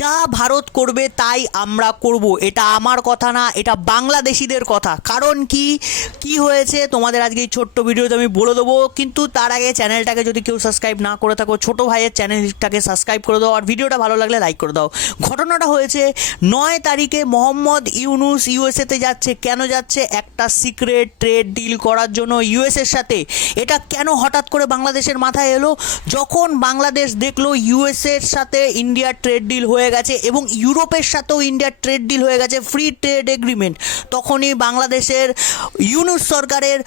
যা ভারত করবে তাই আমরা করব, এটা আমার কথা না, এটা বাংলাদেশিদের কথা। কারণ কি হয়েছে তোমাদের আজকে এই ছোট্ট ভিডিওতে আমি বলে দেবো, কিন্তু তার আগে চ্যানেলটাকে যদি কেউ সাবস্ক্রাইব না করে থাকো, ছোটো ভাইয়ের চ্যানেলটাকে সাবস্ক্রাইব করে দাও, আর ভিডিওটা ভালো লাগলে লাইক করে দাও। ঘটনাটা হয়েছে 9 তারিখে মোহাম্মদ ইউনুস ইউএসএতে যাচ্ছে। কেন যাচ্ছে? একটা সিক্রেট ট্রেড ডিল করার জন্য ইউএসএর সাথে। এটা কেন হঠাৎ করে বাংলাদেশের মাথায় এলো? যখন বাংলাদেশ দেখলো ইউএসএর সাথে ইন্ডিয়ার ট্রেড ডিল হয়ে গেছে এবং ইউরোপের সাথেও ইন্ডিয়ার ট্রেড ডিল হয়ে গেছে, ফ্রি ট্রেড এগ্রিমেন্ট, তখনই বাংলাদেশের ইউনুস সরকারের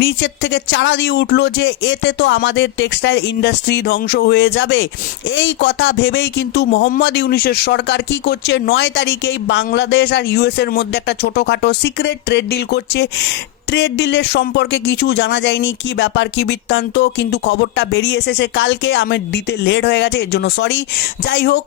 নিচের থেকে চাড়া দিয়ে উঠলো যে এতে তো আমাদের টেক্সটাইল ইন্ডাস্ট্রি ধ্বংস হয়ে যাবে। এই কথা ভেবেই কিন্তু মোহাম্মদ ইউনুসের সরকার কি করছে, 9 তারিখেই বাংলাদেশ আর ইউএসের মধ্যে একটা ছোটোখাটো সিক্রেট ট্রেড ডিল করছে। ট্রেড ডিলের সম্পর্কে কিছু জানা যায়নি, কি ব্যাপার কি বৃত্তান্ত, কিন্তু খবরটা বেরিয়ে এসেছে কালকে। আমি দিতে লেট হয়ে গেছে, এর জন্য সরি। যাই হোক,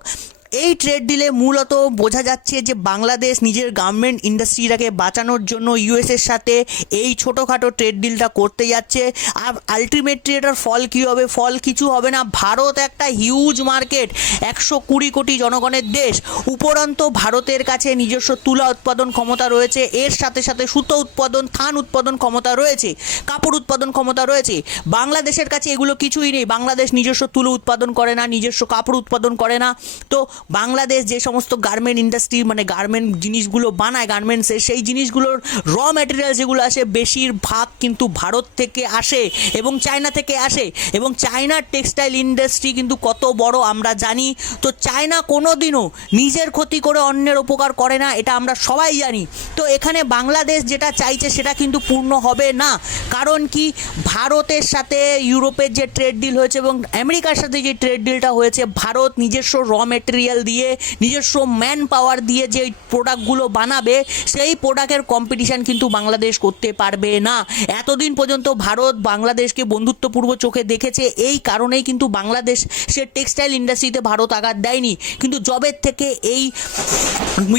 এই ট্রেড ডিলে মূলত বোঝা যাচ্ছে যে বাংলাদেশ নিজের গার্মেন্ট ইন্ডাস্ট্রিটাকে বাঁচানোর জন্য ইউএসের সাথে এই ছোটোখাটো ট্রেড ডিলটা করতে যাচ্ছে। আর আলটিমেটলি এটার ফল কী হবে? ফল কিছু হবে না। ভারত একটা হিউজ মার্কেট, 120 কোটি জনগণের দেশ। উপরন্ত ভারতের কাছে নিজস্ব তুলা উৎপাদন ক্ষমতা রয়েছে, এর সাথে সাথে সুতো উৎপাদন, থান উৎপাদন ক্ষমতা রয়েছে, কাপড় উৎপাদন ক্ষমতা রয়েছে। বাংলাদেশের কাছে এগুলো কিছুই নেই। বাংলাদেশ নিজস্ব তুলো উৎপাদন করে না, নিজস্ব কাপড় উৎপাদন করে না। তো বাংলাদেশ যে সমস্ত গার্মেন্ট ইন্ডাস্ট্রি মানে গার্মেন্ট জিনিসগুলো বানায় গার্মেন্টসে, সেই জিনিসগুলোর র ম্যাটেরিয়াল যেগুলো আসে বেশিরভাগ কিন্তু ভারত থেকে আসে এবং চায়না থেকে আসে। এবং চায়নার টেক্সটাইল ইন্ডাস্ট্রি কিন্তু কত বড় আমরা জানি। তো চায়না কোনো দিনও নিজের ক্ষতি করে অন্যের উপকার করে না, এটা আমরা সবাই জানি। তো এখানে বাংলাদেশ যেটা চাইছে সেটা কিন্তু পূর্ণ হবে না। কারণ কি, ভারতের সাথে ইউরোপের যে ট্রেড ডিল হয়েছে এবং আমেরিকার সাথে যে ট্রেড ডিলটা হয়েছে, ভারত নিজস্ব র মেটেরিয়াল দিয়ে, নিজস্ব ম্যান পাওয়ার দিয়ে যে প্রোডাক্টগুলো বানাবে, সেই প্রোডাক্টের কম্পিটিশান কিন্তু বাংলাদেশ করতে পারবে না। এতদিন পর্যন্ত ভারত বাংলাদেশকে বন্ধুত্বপূর্ব চোখে দেখেছে, এই কারণেই কিন্তু বাংলাদেশ সে টেক্সটাইল ইন্ডাস্ট্রিতে ভারত আঘাত দেয়নি। কিন্তু যবের থেকে এই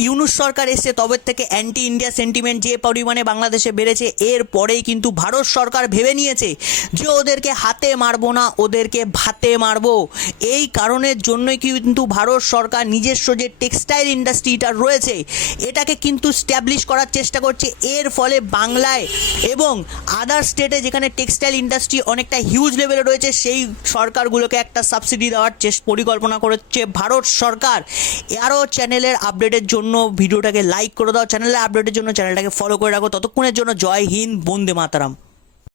ইউনুস সরকার এসছে, তবের থেকে অ্যান্টি ইন্ডিয়া সেন্টিমেন্ট যে পরিমাণে বাংলাদেশে বেড়েছে, এর পরেই কিন্তু ভারত সরকার ভেবে নিয়েছে যে ওদেরকে হাতে মারবো না, ওদেরকে ভাতে মারবো। এই কারণের জন্যই কিন্তু ভারত সরকার নিজস্ব যে টেক্সটাইল ইন্ডাস্ট্রিটা রয়েছে এটাকে কিন্তু স্ট্যাবলিশ করার চেষ্টা করছে। এর ফলে বাংলায় এবং আদার স্টেটে যেখানে টেক্সটাইল ইন্ডাস্ট্রি অনেকটা হিউজ লেভেলে রয়েছে, সেই সরকারগুলোকে একটা সাবসিডি দেওয়ার পরিকল্পনা করেছে ভারত সরকার। আরও চ্যানেলের আপডেটের জন্য ভিডিওটাকে লাইক করে দাও, চ্যানেলের আপডেটের জন্য চ্যানেলটাকে ফলো করে রাখো। ততক্ষণের জন্য জয় হিন্দ, বন্দে মাতরম।